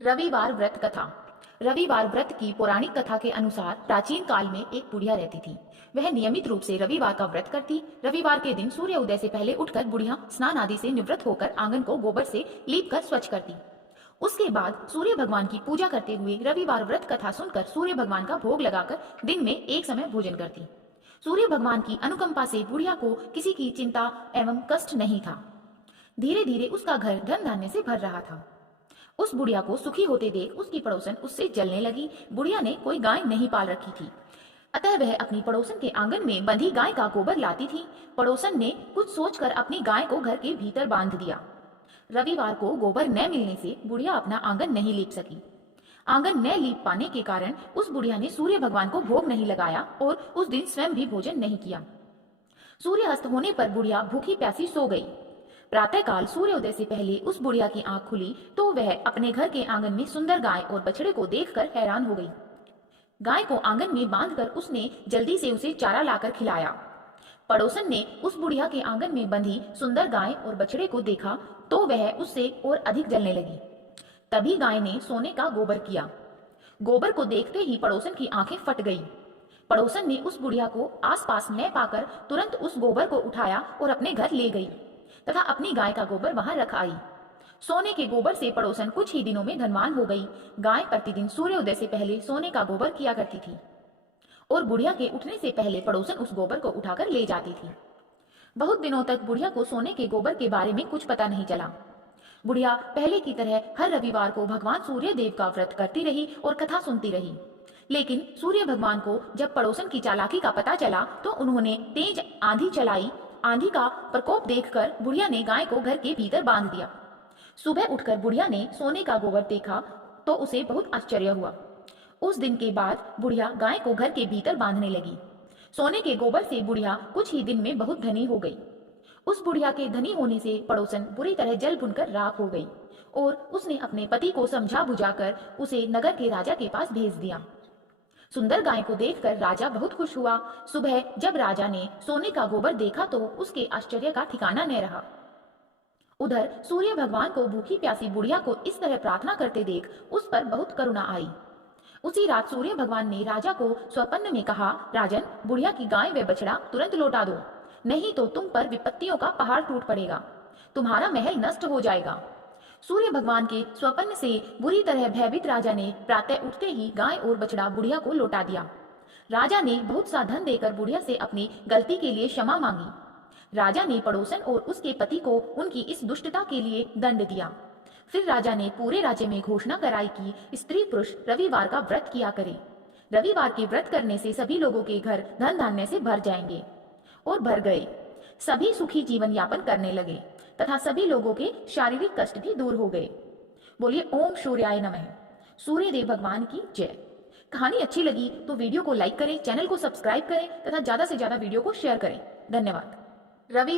रविवार व्रत कथा। रविवार व्रत की पौराणिक कथा के अनुसार प्राचीन काल में एक बुढ़िया रहती थी। वह नियमित रूप से रविवार का व्रत करती। रविवार के दिन सूर्य उदय से पहले उठकर बुढ़िया स्नान आदि से निवृत्त होकर आंगन को गोबर से लीप कर स्वच्छ करती। उसके बाद सूर्य भगवान की पूजा करते हुए रविवार व्रत कथा सुनकर सूर्य भगवान का भोग लगाकर दिन में एक समय भोजन करती। सूर्य भगवान की अनुकंपा से बुढ़िया को किसी की चिंता एवं कष्ट नहीं था। धीरे धीरे उसका घर धन धान्य से भर रहा था। उस बुढ़िया को सुखी होते देख उसकी पड़ोसन उससे जलने लगी। बुढ़िया ने कोई गाय नहीं पाल रखी थी, अतः वह अपनी पड़ोसन के आंगन में बंधी गाय का गोबर लाती थी। पड़ोसन ने कुछ सोचकर अपनी गाय को घर के भीतर बांध दिया। रविवार को गोबर न मिलने से बुढ़िया अपना आंगन नहीं लीप सकी। आंगन न लीप पाने के कारण उस बुढ़िया ने सूर्य भगवान को भोग नहीं लगाया और उस दिन स्वयं भी भोजन नहीं किया। सूर्य अस्त होने पर बुढ़िया भूखी प्यासी सो गई। प्रातःकाल सूर्योदय से पहले उस बुढ़िया की आंख खुली तो वह अपने घर के आंगन में सुंदर गाय और बछड़े को देखकर हैरान हो गई। गाय को आंगन में बांधकर उसने जल्दी से उसे चारा लाकर खिलाया। पड़ोसन ने उस बुढ़िया के आंगन में बंधी सुंदर गाय और बछड़े को देखा तो वह उससे और अधिक जलने लगी। तभी गाय ने सोने का गोबर किया। गोबर को देखते ही पड़ोसन की आंखें फट गई। पड़ोसन ने उस बुढ़िया को आसपास न पाकर तुरंत उस गोबर को उठाया और अपने घर ले गई तथा अपनी गाय का गोबर वहां रख आई। सोने के गोबर से पड़ोसन कुछ ही दिनों में धनवान हो गई। गाय प्रतिदिन सूर्योदय से पहले सोने का गोबर किया करती थी और बुढ़िया के उठने से पहले पड़ोसन उस गोबर को उठाकर ले जाती थी। बहुत दिनों तक बुढ़िया को सोने के गोबर के बारे में कुछ पता नहीं चला। बुढ़िया पहले की तरह हर रविवार को भगवान सूर्य देव का व्रत करती रही और कथा सुनती रही। लेकिन सूर्य भगवान को जब पड़ोसन की चालाकी का पता चला तो उन्होंने तेज आंधी चलाई। आंधी का प्रकोप देखकर बुढ़िया ने गाय को घर के भीतर बांध दिया। सुबह उठकर बुढ़िया ने सोने का गोबर देखा तो उसे बहुत आश्चर्य हुआ। उस दिन के बाद बुढ़िया गाय को घर के भीतर बांधने लगी। सोने के गोबर से बुढ़िया कुछ ही दिन में बहुत धनी हो गई। उस बुढ़िया के धनी होने से पड़ोसन बुरी तरह जल भुनकर राख हो गई और उसने अपने पति को समझा बुझाकर उसे नगर के राजा के पास भेज दिया। सुंदर गाय को देखकर राजा बहुत खुश हुआ। सुबह जब राजा ने सोने का गोबर देखा तो उसके आश्चर्य का ठिकाना न रहा। उधर सूर्य भगवान को भूखी प्यासी बुढ़िया को इस तरह प्रार्थना करते देख उस पर बहुत करुणा आई। उसी रात सूर्य भगवान ने राजा को स्वप्न में कहा, राजन, बुढ़िया की गाय व बछड़ा तुरंत लौटा दो, नहीं तो तुम पर विपत्तियों का पहाड़ टूट पड़ेगा, तुम्हारा महल नष्ट हो जाएगा। सूर्य भगवान के स्वप्न से बुरी तरह भयभीत राजा ने प्रातः उठते ही गाय और बछड़ा बुढ़िया को लौटा दिया। राजा ने बहुत सा धन देकर बुढ़िया से अपनी गलती के लिए क्षमा मांगी। राजा ने पड़ोसन और उसके पति को उनकी इस दुष्टता के लिए दंड दिया। फिर राजा ने पूरे राज्य में घोषणा कराई कि स्त्री पुरुष रविवार का व्रत किया करें। रविवार के व्रत करने से सभी लोगों के घर धन धान्य से भर जाएंगे और भर गए। सभी सुखी जीवन यापन करने लगे तथा सभी लोगों के शारीरिक कष्ट भी दूर हो गए। बोलिए ओम सूर्याय नमः। सूर्य देव भगवान की जय। कहानी अच्छी लगी तो वीडियो को लाइक करें, चैनल को सब्सक्राइब करें तथा ज्यादा से ज्यादा वीडियो को शेयर करें। धन्यवाद। रवि